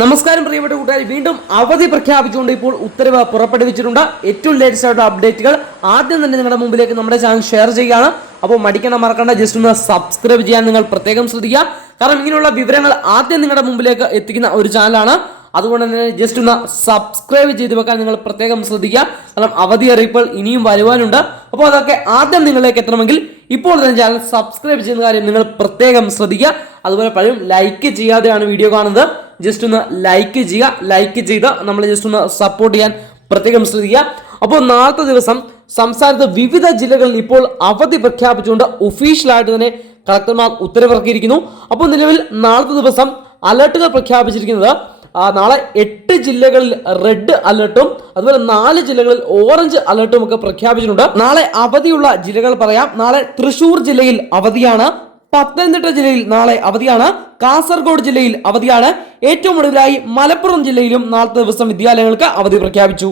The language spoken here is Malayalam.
നമസ്കാരം പ്രിയപ്പെട്ട കൂട്ടുകാർ, വീണ്ടും അവധി പ്രഖ്യാപിച്ചുകൊണ്ട് ഇപ്പോൾ ഉത്തരവ് പുറപ്പെടുവിച്ചിട്ടുണ്ട്. ഏറ്റവും ലേറ്റസ്റ്റ് ആയിട്ടുള്ള അപ്ഡേറ്റുകൾ ആദ്യം തന്നെ നിങ്ങളുടെ മുമ്പിലേക്ക് നമ്മുടെ ചാനൽ ഷെയർ ചെയ്യുകയാണ്. അപ്പോൾ മറക്കണ്ട, ജസ്റ്റ് ഒന്ന് സബ്സ്ക്രൈബ് ചെയ്യാൻ നിങ്ങൾ പ്രത്യേകം ശ്രദ്ധിക്കുക. കാരണം ഇങ്ങനെയുള്ള വിവരങ്ങൾ ആദ്യം നിങ്ങളുടെ മുമ്പിലേക്ക് എത്തിക്കുന്ന ഒരു ചാനലാണ്. അതുകൊണ്ട് തന്നെ ജസ്റ്റ് ഒന്ന് സബ്സ്ക്രൈബ് ചെയ്ത് വെക്കാൻ നിങ്ങൾ പ്രത്യേകം ശ്രദ്ധിക്കുക. കാരണം അവധി അറിയിപ്പുകൾ ഇനിയും വരുവാനുണ്ട്. അപ്പോൾ അതൊക്കെ ആദ്യം നിങ്ങളിലേക്ക് എത്തണമെങ്കിൽ ഇപ്പോൾ തന്നെ ചാനൽ സബ്സ്ക്രൈബ് ചെയ്യുന്ന കാര്യം നിങ്ങൾ പ്രത്യേകം ശ്രദ്ധിക്കുക. അതുപോലെ പലരും ലൈക്ക് ചെയ്യാതെയാണ് വീഡിയോ കാണുന്നത്. ജസ്റ്റ് ഒന്ന് ലൈക്ക് ചെയ്യുക. ലൈക്ക് ചെയ്ത് നമ്മൾ ജസ്റ്റ് ഒന്ന് സപ്പോർട്ട് ചെയ്യാൻ പ്രത്യേകം ശ്രദ്ധിക്കുക. അപ്പോൾ നാളത്തെ ദിവസം സംസ്ഥാനത്ത് വിവിധ ജില്ലകളിൽ ഇപ്പോൾ അവധി പ്രഖ്യാപിച്ചുകൊണ്ട് ഒഫീഷ്യലായിട്ട് തന്നെ കളക്ടർമാർ ഉത്തരവിറക്കിയിരിക്കുന്നു. അപ്പോൾ നിലവിൽ നാളത്തെ ദിവസം അലർട്ടുകൾ പ്രഖ്യാപിച്ചിരിക്കുന്നത് നാളെ 8 ജില്ലകളിൽ റെഡ് അലർട്ടും അതുപോലെ 4 ജില്ലകളിൽ ഓറഞ്ച് അലർട്ടും ഒക്കെ പ്രഖ്യാപിച്ചിട്ടുണ്ട്. നാളെ അവധിയുള്ള ജില്ലകൾ പറയാം. നാളെ തൃശൂർ ജില്ലയിൽ അവധിയാണ്, പത്തനംതിട്ട ജില്ലയിൽ നാളെ അവധിയാണ്, കാസർഗോഡ് ജില്ലയിൽ അവധിയാണ്, ഏറ്റവും ഒടുവിലായി മലപ്പുറം ജില്ലയിലും നാളത്തെ ദിവസം വിദ്യാലയങ്ങൾക്ക് അവധി പ്രഖ്യാപിച്ചു.